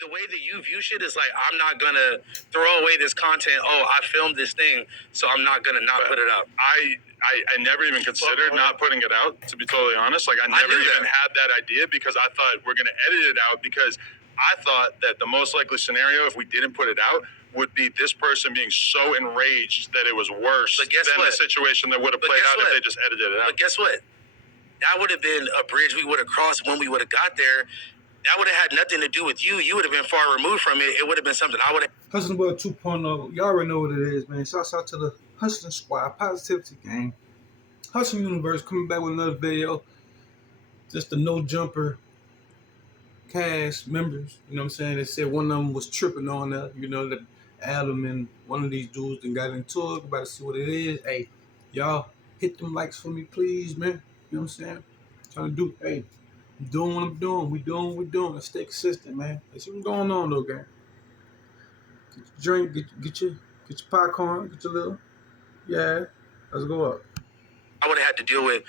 the way that you view shit is like, I'm not gonna throw away this content. Oh, I filmed this thing, so I'm not gonna not put it up. I never even considered not putting it out, to be totally honest. Like, I never even had that idea because I thought we're gonna edit it out, because I thought that the most likely scenario, if we didn't put it out, would be this person being so enraged that it was worse than the situation that would have played out if they just edited it out. But guess what? That would have been a bridge we would have crossed when we would have got there. That would have had nothing to do with you. You would have been far removed from it. It would have been something I would have. Hustling World 2.0. Y'all already know what it is, man. Shouts out to the Hustling Squad, Positivity Gang. Hustling Universe coming back with another video. Just the No Jumper cast members. You know what I'm saying? They said one of them was tripping on that. You know, that Adam and one of these dudes then got into it. About to see what it is. Hey, y'all hit them likes for me, please, man. You know what I'm saying? Trying to do, hey, I'm doing what I'm doing. We doing what we're doing. Let's stay consistent, man. Let's see what's going on, though, gang. Get your drink, get your popcorn, get your little, yeah. Let's go up. I would have had to deal with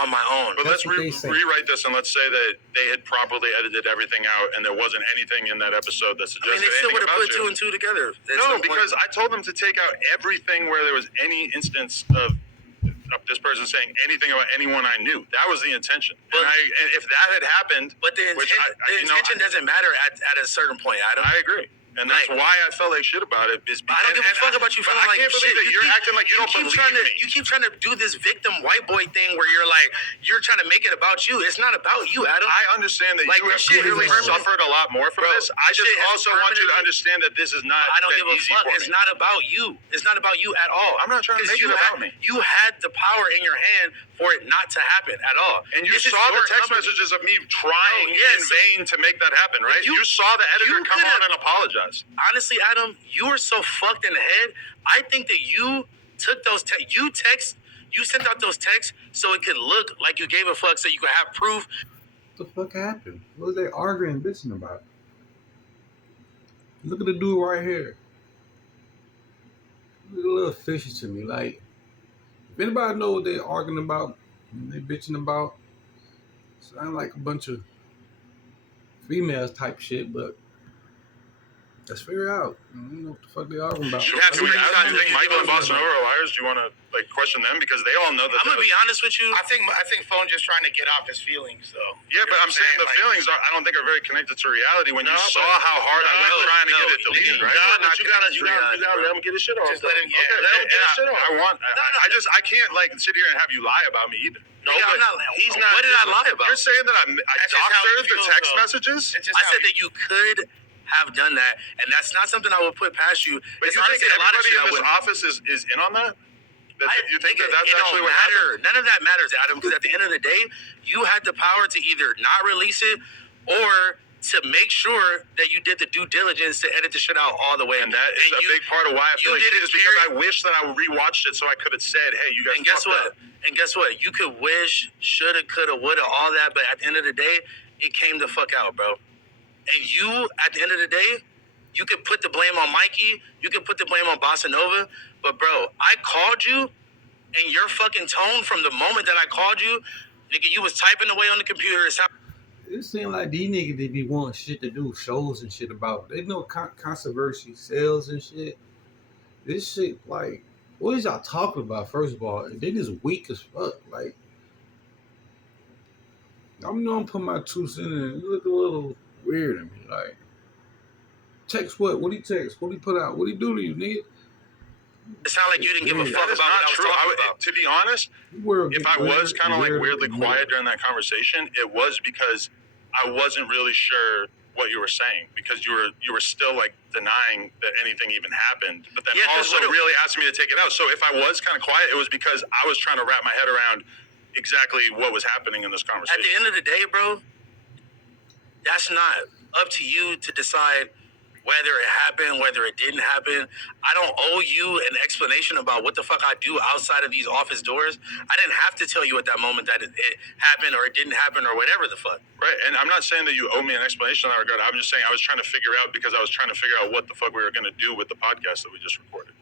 on my own. But let's rewrite this and let's say that they had properly edited everything out and there wasn't anything in that episode that suggested they still anything would have about put two and two together. No, because I told them to take out everything where there was any instance of this person saying anything about anyone I knew. That was the intention. And if that had happened... But the intention doesn't matter at a certain point, Adam. I agree. And that's why I felt like shit about it. I don't give a fuck about you feeling like shit. I can't believe that you're acting like you don't believe me. You keep trying to do this victim white boy thing where you're like, you're trying to make it about you. It's not about you, Adam. I understand that you have clearly suffered a lot more from this. I just also want you to understand that this is not I don't give a fuck. It's not about you. It's not about you at all. I'm not trying to make it about me. You had the power in your hand for it not to happen at all. And you saw the text messages of me trying in vain to make that happen, right? You saw the editor come on and apologize. Honestly, Adam, you are so fucked in the head. I think that you took those you sent out those texts so it could look like you gave a fuck, so you could have proof. What the fuck happened? What was they arguing and bitching about? Look at the dude right here. Look a little fishy to me. Like, if anybody know what they're arguing about, they bitching about, sound like a bunch of females type shit, but let's figure it out. I don't know what the fuck they arguing about. Do you think Michael and Bossa Nova are liars? Do you want to question them? Because they all know that. I'm gonna be honest with you. I think Phone just trying to get off his feelings, though. Yeah, but I'm saying the feelings I don't think are very connected to reality. When you saw how hard I was trying to get it deleted, right? You gotta let him get his shit off. Just let him get his shit off. I can't sit here and have you lie about me either. No, he's not. What did I lie about? You're saying that I doctored the text messages? I said that you could have done that, and that's not something I would put past you. But you think everybody in this office is in on that? You think that's actually what happened? None of that matters, Adam, because at the end of the day, you had the power to either not release it or to make sure that you did the due diligence to edit the shit out all the way. And that is a big part of why I feel like shit is because I wish that I rewatched it so I could have said, hey, you guys fucked up. And guess what? You could wish, shoulda, coulda, woulda, all that, but at the end of the day, it came the fuck out, bro. And you, at the end of the day, you could put the blame on Mikey. You could put the blame on Bossa Nova. But, bro, I called you, and your fucking tone from the moment that I called you, nigga, you was typing away on the computer. It seemed like these niggas, they be wanting shit to do, shows and shit about. They know controversy, sales and shit. This shit, like, what is y'all talking about, first of all? They just weak as fuck. Like, I'm putting my 2 cents in. It look a little weird to me. Like, text what? What he text? What he put out? What he do to you, nigga? It sounded like you didn't give a fuck about what I was talking about. To be honest, if I was kind of like weirdly quiet during that conversation, it was because I wasn't really sure what you were saying, because you were still like denying that anything even happened, but then also really asked me to take it out. So if I was kind of quiet, it was because I was trying to wrap my head around exactly what was happening in this conversation. At the end of the day, bro, that's not up to you to decide whether it happened, whether it didn't happen. I don't owe you an explanation about what the fuck I do outside of these office doors. I didn't have to tell you at that moment that it happened or it didn't happen or whatever the fuck. Right, and I'm not saying that you owe me an explanation in that regard. I'm just saying I was trying to figure out, because I was trying to figure out what the fuck we were going to do with the podcast that we just recorded.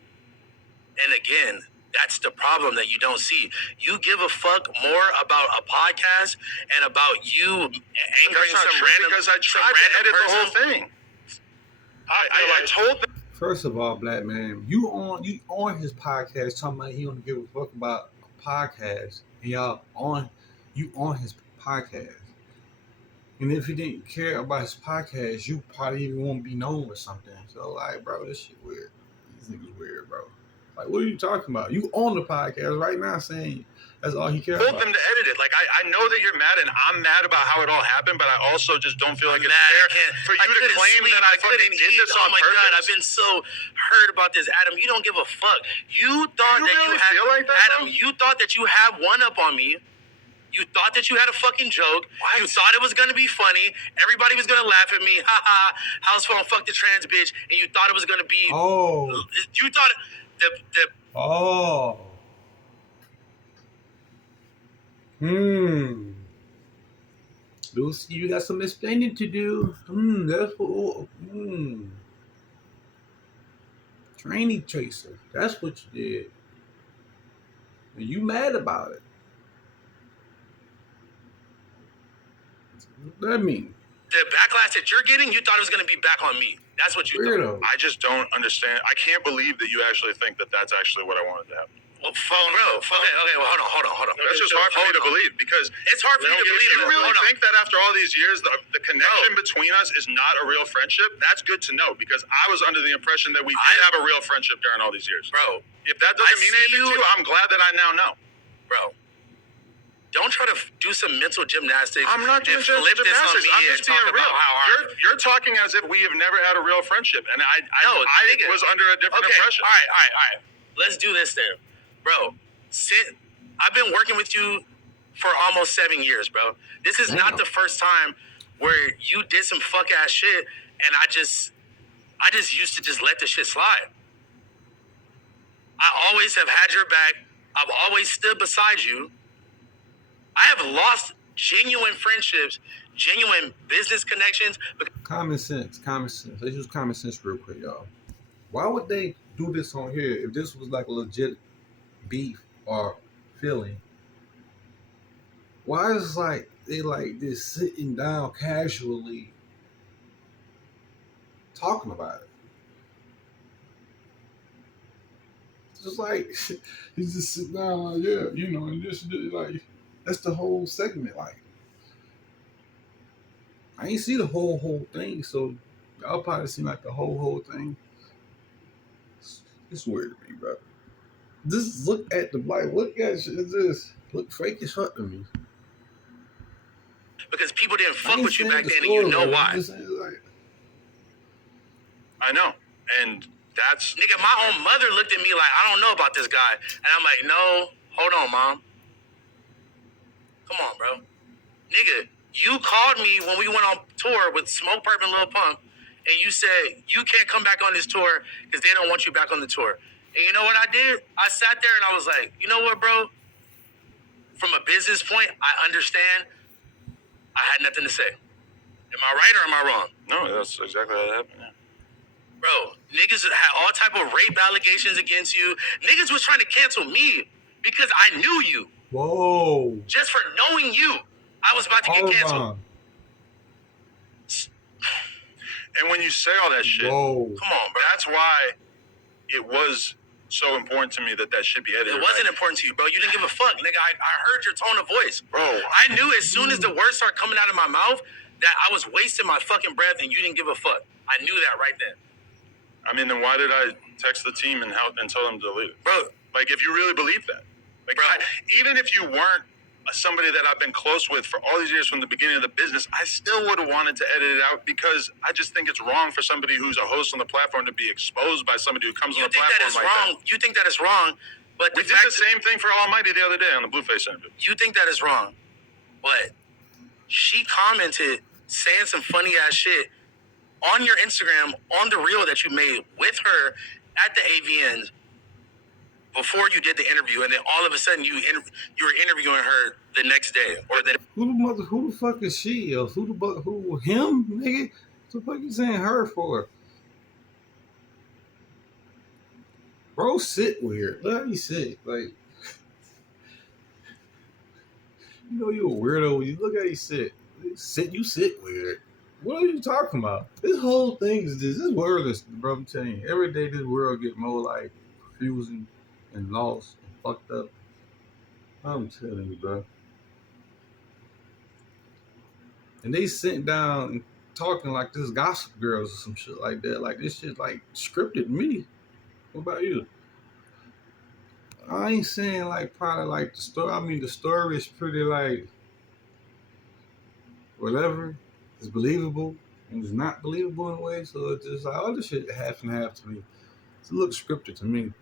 And again, that's the problem that you don't see. You give a fuck more about a podcast and about you angering some random because I tried to edit the whole thing. I told them. First of all, black man, you on his podcast talking about he don't give a fuck about a podcast, and you on his podcast. And if you didn't care about his podcast, you probably even won't be known or something. So like, bro, this shit weird. These niggas weird, bro. Like, what are you talking about? You on the podcast right now saying that's all he cares Told about. them to edit it. Like, I know that you're mad, and I'm mad about how it all happened, but I also just don't feel like it's fair for you to claim that I fucking did this on purpose. God, I've been so hurt about this, Adam. You don't give a fuck. You thought that you had, feel like that, Adam, you thought that you had one up on me. You thought that you had a fucking joke. What? You thought it was going to be funny. Everybody was going to laugh at me. Ha ha. House phone, fuck the trans bitch. And you thought it was going to be... Oh. You thought... Oh. Lucy, you got some explaining to do. That's what... Training tracer. That's what you did. And you mad about it. What that mean? The backlash that you're getting, you thought it was going to be back on me. That's what you Weirdo. thought. I just don't understand. I can't believe that you actually think that that's actually what I wanted to happen. Well, phone, bro. Okay, well, hold on. That's just hard for me to believe, because It's hard for you to believe. you really think that after all these years, the connection between us is not a real friendship? That's good to know, because I was under the impression that we did have a real friendship during all these years. Bro, if that doesn't mean anything to you, I'm glad that I now know. Bro, don't try to do some mental gymnastics. I'm not doing gymnastics. I'm just being real. You're talking as if we have never had a real friendship, and I was under a different impression. All right. Let's do this then. Bro, I've been working with you for almost 7 years, bro. This is not the first time where you did some fuck ass shit, and I just used to just let the shit slide. I always have had your back. I've always stood beside you. I have lost genuine friendships, genuine business connections. Common sense. Let's use common sense real quick, y'all. Why would they do this on here if this was like a legit beef or feeling? Why is like they like this sitting down casually talking about it? Just like he's just sitting down like, yeah, and just like that's the whole segment. Like I ain't see the whole thing, so y'all probably seen like the whole thing. It's weird to me, bro. Just look at the like. Look at shit. Just look fake as fuck to me. Because people didn't fuck with you back then, and you know why. I know, and that's nigga. My own mother looked at me like, I don't know about this guy, and I'm like, no, hold on, mom. Come on, bro. Nigga, you called me when we went on tour with Smoke Purp and Lil Pump, and you said you can't come back on this tour because they don't want you back on the tour. And you know what I did? I sat there and I was like, you know what, bro? From a business point, I understand. I had nothing to say. Am I right or am I wrong? No, that's exactly how it happened. Yeah. Bro, niggas had all type of rape allegations against you. Niggas was trying to cancel me because I knew you. Whoa. Just for knowing you, I was about to get canceled. And when you say all that shit, whoa. Come on, bro. That's why it was so important to me that should be edited. It wasn't important to you, bro. You didn't give a fuck, nigga. I heard your tone of voice. Bro. I knew as soon as the words started coming out of my mouth that I was wasting my fucking breath and you didn't give a fuck. I knew that right then. I mean, then why did I text the team and tell them to delete it? Bro. Like, if you really believe that. Like, bro. Even if you weren't somebody that I've been close with for all these years from the beginning of the business, I still would have wanted to edit it out because I just think it's wrong for somebody who's a host on the platform to be exposed by somebody who comes on the platform like that. You think that is wrong, but we did the same thing for Almighty the other day on the Blueface interview. You think that is wrong, but she commented saying some funny ass shit on your Instagram on the reel that you made with her at the AVNs before you did the interview, and then all of a sudden you were interviewing her the next day or the who the fuck is she? Or who him, nigga? What the fuck you saying her for? Bro, sit weird. Look how you sit. Like, you know you a weirdo when you look how you sit. You sit weird. What are you talking about? This whole thing is this world is, bro. I'm telling you, every day this world get more like confusing and lost and fucked up. I'm telling you, bro. And they sitting down and talking like this Gossip Girls or some shit like that. Like this shit like scripted me. What about you? I ain't saying like probably like the story. I mean the story is pretty like whatever. It's believable and it's not believable in a way. So it's just like all this shit half and half to me. It looks scripted to me.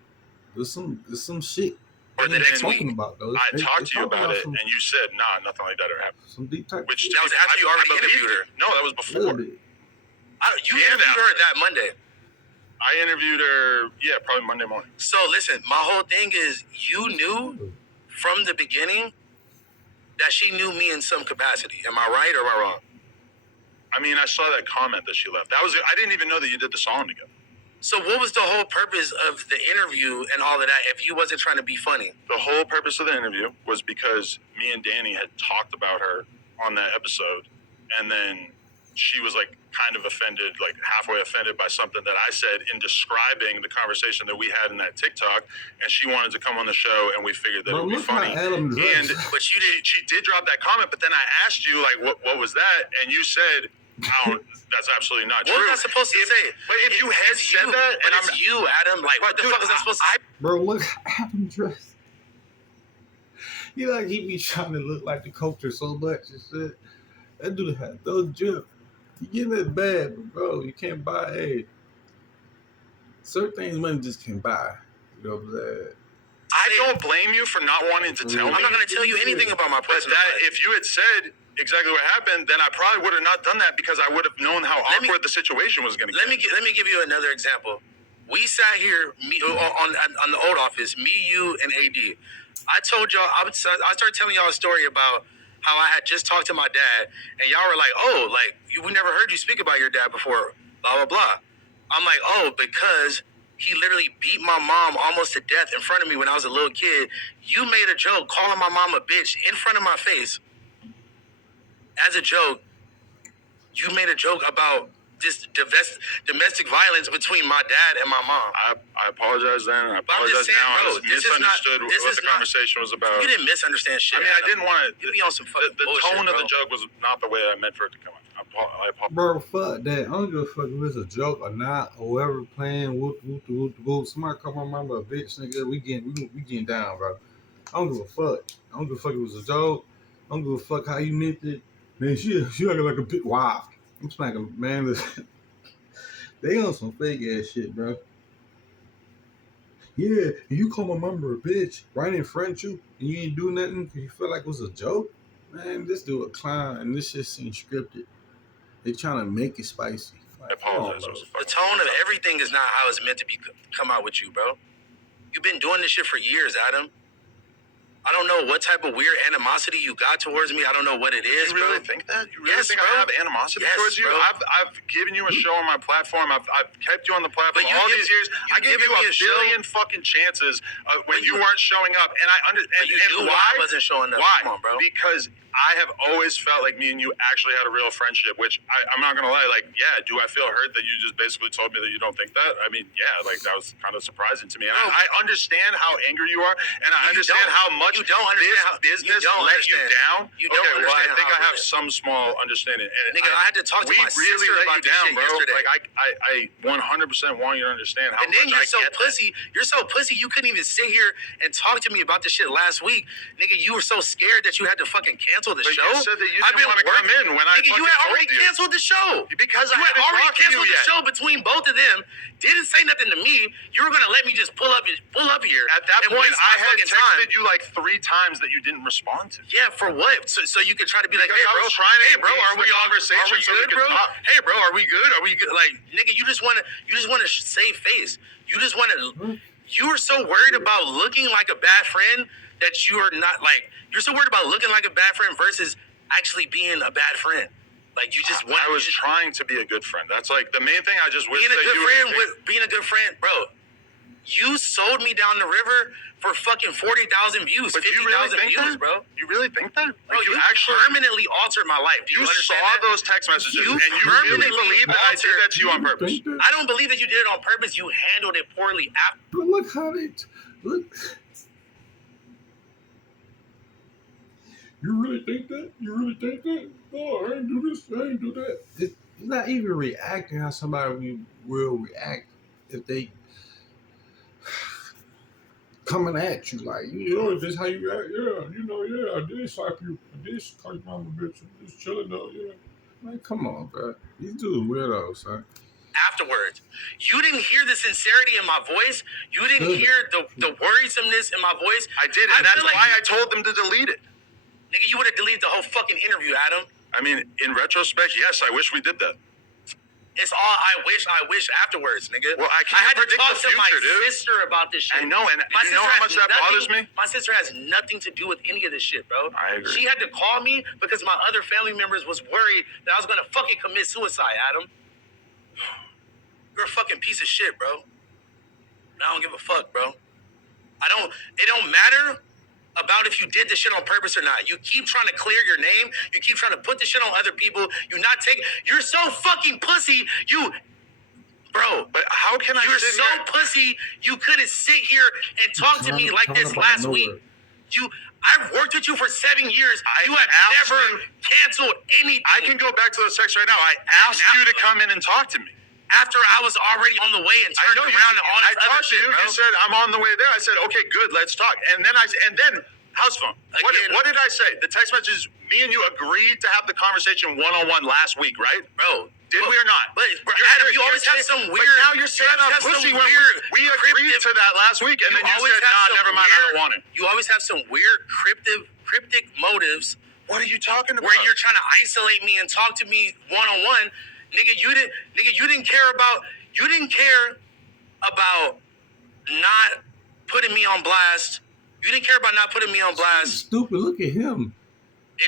There's some shit. Or the next talking week. about though. I talked to you about it, and you said, "Nah, nothing like that ever happened." Some deep type. Which That was after you already interviewed her. No, that was before. Really? You interviewed her that Monday. I interviewed her, yeah, probably Monday morning. So listen, my whole thing is you knew from the beginning that she knew me in some capacity. Am I right or am I wrong? I mean, I saw that comment that she left. I didn't even know that you did the song together. So what was the whole purpose of the interview and all of that if you wasn't trying to be funny? The whole purpose of the interview was because me and Danny had talked about her on that episode, and then she was like kind of offended, like halfway offended by something that I said in describing the conversation that we had in that TikTok, and she wanted to come on the show, and we figured that it would be funny. But she did drop that comment, but then I asked you like, what was that? And you said, "Oh, that's absolutely not true." What was I supposed to say? But if you had said that, and it's you, Adam, like what the fuck was I supposed to say? Bro, look how I'm dressed. You like he be trying to look like the culture so much and shit. That dude had those drip. You getting that bad, bro. You can't buy certain things money just can't buy. You know what I'm saying? I don't blame you for not wanting to tell me. I'm not going to tell you anything about my personal life. If you had said exactly what happened, then I probably would have not done that because I would have known how awkward the situation was going to get. Let me give you another example. We sat here on the old office, me, you, and AD. I told y'all, I started telling y'all a story about how I had just talked to my dad, and y'all were like, "Oh, like we never heard you speak about your dad before." Blah blah blah. I'm like, "Oh, because he literally beat my mom almost to death in front of me when I was a little kid. You made a joke calling my mom a bitch in front of my face. As a joke, you made a joke about this domestic violence between my dad and my mom." I apologize then. I apologize now. I misunderstood what the conversation was about. You didn't misunderstand shit. I mean, I didn't want to. You be on some fucking the bullshit, tone bro. of the joke was not the way I meant for it to come out. I apologize. Bro, fuck that. I don't give a fuck if it's a joke or not, or whoever playing whoop. Somebody call my mama a bitch, nigga. We getting down, bro. I don't give a fuck. I don't give a fuck if it was a joke. I don't give a fuck how you meant it. Man, she acting like a bitch. Wow. I'm smacking, man. They on some fake ass shit, bro. Yeah, and you call my mama a bitch right in front of you, and you ain't do nothing because you feel like it was a joke? Man, this dude a clown, and this shit seems scripted. They trying to make it spicy. I apologize. The tone of everything is not how it's meant to be come out with you, bro. You've been doing this shit for years, Adam. I don't know what type of weird animosity you got towards me. I don't know what it is, You really bro. think that? You really think I have animosity towards you? Bro. I've given you a show on my platform. I've kept you on the platform But all these years. I gave you a billion fucking chances when you weren't showing up, and I understand. You knew why I wasn't showing up. Why? Come on, bro. Because I have always felt like me and you actually had a real friendship. Which I'm not gonna lie. Like, yeah, do I feel hurt that you just basically told me that you don't think that? I mean, yeah, like that was kind of surprising to me. And I understand how angry you are, and I understand how much you don't understand how business let you down. You don't understand. Well, I think I have it. some small understanding. And Nigga, I had to talk to my sister really let about you down, this shit bro. yesterday. Like I 100% want you to understand how And then much you're so get pussy. You're so pussy. You couldn't even sit here and talk to me about this shit last week, nigga. You were so scared that you had to fucking cancel the But show. you said that you didn't want to come in when I Nigga, you had already canceled the show. Because You I had hadn't already talked to you canceled the yet. show between both of them. Didn't say nothing to me. You were gonna let me just pull up here. At that and point, waste I my had fucking texted time. you like 3 times that you didn't respond to. Yeah, for what? So you could try to be like, Because hey, I bro, was trying to hey, bro, engage are we the on conversation Are we so we good, could bro? talk. Hey, bro, are we good? Are we good? Like, nigga, you just want to save face. You just want to. You are so worried about looking like a bad friend that you are not like. You're so worried about looking like a bad friend versus actually being a bad friend. Like you just want. I was trying to be a good friend. That's like the main thing. I just wish being a that good you friend with being a good friend, bro. You sold me down the river for fucking 40,000 views, But 50,000 views, bro. You really think that? Bro, Like, you actually permanently altered my life. Do you you saw understand that? those text messages You and you really permanently believe that I did that to you on purpose. Think that? I don't believe that you did it on purpose. You handled it poorly after. But look how they look. You really think that? You really think that? No, I ain't do this. I ain't do that. It's not even reacting how somebody will react if they coming at you like, you know, is this how you act? Yeah, you know, yeah, I did slap you. I did call your mama bitch. I'm just chilling though, yeah. Man, come on, bro. These dudes weirdos, son. Afterwards, you didn't hear the sincerity in my voice. You didn't hear the worrisomeness in my voice. I did, and that's why I told them to delete it. Nigga, you would have deleted the whole fucking interview, Adam. I mean, in retrospect, yes, I wish we did that. It's all I wish afterwards, nigga. Well, I can't had to predict talk the to my future, dude. sister about this shit. I know, and My you know sister how has much that bothers me? My sister has nothing to do with any of this shit, bro. I agree. She had to call me because my other family members was worried that I was gonna fucking commit suicide, Adam. You're a fucking piece of shit, bro. I don't give a fuck, bro. It don't matter about if you did this shit on purpose or not. You keep trying to clear your name. You keep trying to put this shit on other people. You're so fucking pussy. Bro, But how can I you're sit so here? pussy. You couldn't sit here and talk to me like this last week. I've worked with you for 7 years. You have asked never you- canceled anything. I can go back to the text right now. I asked you to come in and talk to me. After I was already on the way and turned around and all I this other talked to shit, you. bro. You said I'm on the way there. I said, okay, good, let's talk. And then house phone. Again- What did I say? The text messages. Me and you agreed to have the conversation one-on-one last week, right? Bro, Did we or not? But Adam, you always have some weird. But now you're saying you I'm have some pussy when weird we agreed cryptic- to that last week, and then you always said, have nah, some never mind, I weird- don't want it. You always have some weird cryptic motives What are you talking about? where you're trying to isolate me and talk to me one-on-one. Nigga, you didn't care about not putting me on blast. You didn't care about not putting me on blast Stupid. Look at him.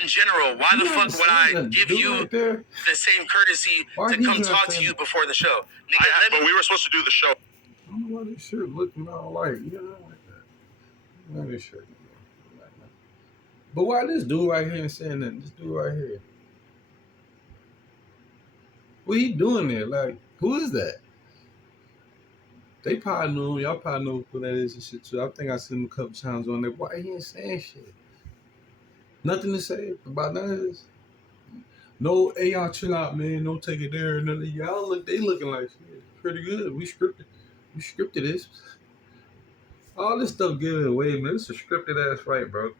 in general. Why the You fuck would understand I that give dude you right there? the same courtesy Why to he's come not talk to saying- you before the show? Nigga, But we were supposed to do the show. I don't know why this shirt looking all like, you know, like that. Why this shirt looking like that? But why this dude right here saying that? This dude right here. What he doing there? Like, who is that? They probably know him. Y'all probably know who that is and shit too. I think I seen him a couple times on there. Why he ain't saying shit? Nothing to say about none of this. No, hey, y'all chill out, man. Don't take it there. None of y'all they looking like shit. Pretty good. We scripted this. All this stuff given away, man. This is a scripted ass fight, bro.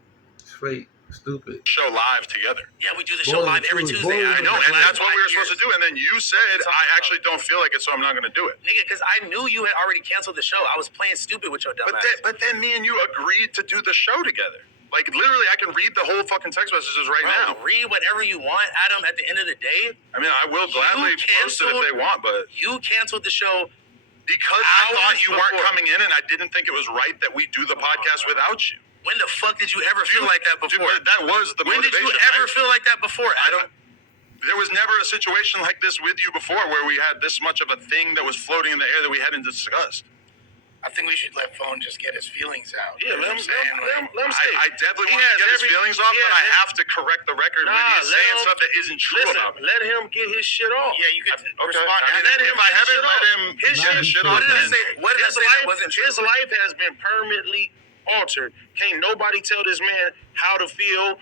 Straight, stupid. Show live together. yeah, we do the show live every Tuesday. I know, and that's what we were supposed to do. And then you said, What are you talking I about? actually don't feel like it, so I'm not going to do it. Nigga, because I knew you had already canceled the show. I was playing stupid with your dumb ass. But then me and you agreed to do the show together. Like, literally, I can read the whole fucking text messages right Bro, now. read whatever you want, Adam. At the end of the day, I mean, I will gladly post it if they want, but you canceled the show. because I thought Hours you weren't before. coming in and I didn't think it was right that we do the podcast without you. When the fuck did you ever feel like that before? Dude, that was the When did motivation. you ever feel like that before, Adam? There was never a situation like this with you before where we had this much of a thing that was floating in the air that we hadn't discussed. I think we should let Phone just get his feelings out. Yeah, You know let what him, I'm saying? let him say. I definitely He want to has get his every- feelings off, he but has I every- have to correct the record when Nah, he's let saying him- stuff that isn't true Listen, about me. let him get his shit off. Yeah, you could Okay. respond. I mean, let him if I get his haven't shit let off. him His get his shit shit. off, What did I then say? What did I His say that life, wasn't true? his life has been permanently altered. Can't nobody tell this man how to feel.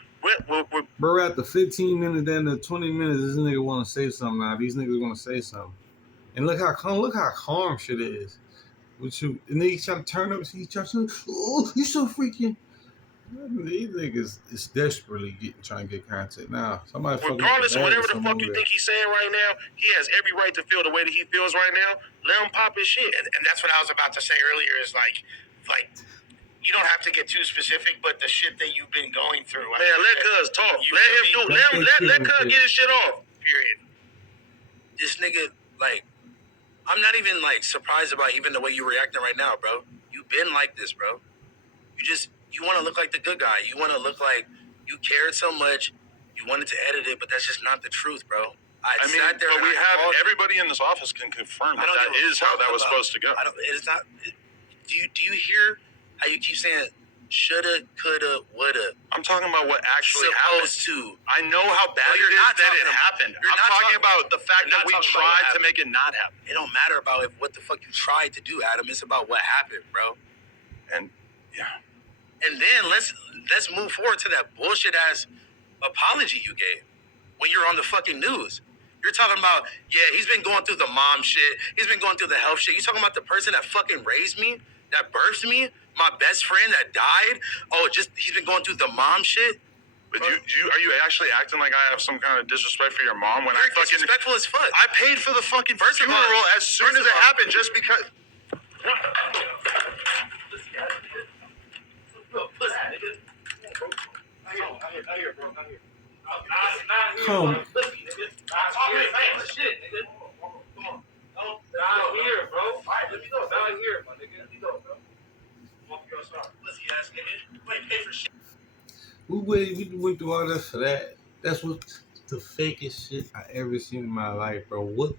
Bro, after 15 minutes, then the 20 minutes, this nigga want to say something now. These niggas want to say something. And look how calm shit is. With you, and then he's trying to turn up. He's trying to, oh, you so freaking. These niggas is desperately trying to get content now. Somebody fucking Regardless of whatever the some fuck over you there. think he's saying right now, he has every right to feel the way that he feels right now. Let him pop his shit. And that's what I was about to say earlier is like you don't have to get too specific, but the shit that you've been going through. I Man, think let that Cuz talk. you Let him really- do. Let Cuz get his shit off. Period. This nigga, like, I'm not even like surprised about even the way you're reacting right now, bro. You've been like this, bro. You want to look like the good guy. You want to look like you cared so much. You wanted to edit it, but that's just not the truth, bro. I mean, sat there but and we I have called you. everybody in this office can confirm I that don't that give a is how fuck that was about- supposed to go. It's not. Do you hear how you keep saying shoulda, coulda, woulda? I'm talking about what actually happened. Supposed to. I know how bad Well, it you're is not that talking it about- happened. you're I'm not talking talk- about the fact you're that not we talking about what tried to happened. make it not happen. It don't matter about what the fuck you tried to do, Adam. It's about what happened, bro. And yeah, And then let's move forward to that bullshit ass apology you gave when you were on the fucking news. You're talking about, yeah, he's been going through the mom shit. He's been going through the health shit. You talking about the person that fucking raised me, that birthed me, my best friend that died? Oh, just he's been going through the mom shit. but are you actually acting like I have some kind of disrespect for your mom when You're I fucking disrespectful as fuck. I paid for the fucking First of all- funeral as soon first as of it all- happened just because. Come. We went through all that for that. That's what the fakest shit I ever seen in my life, bro. What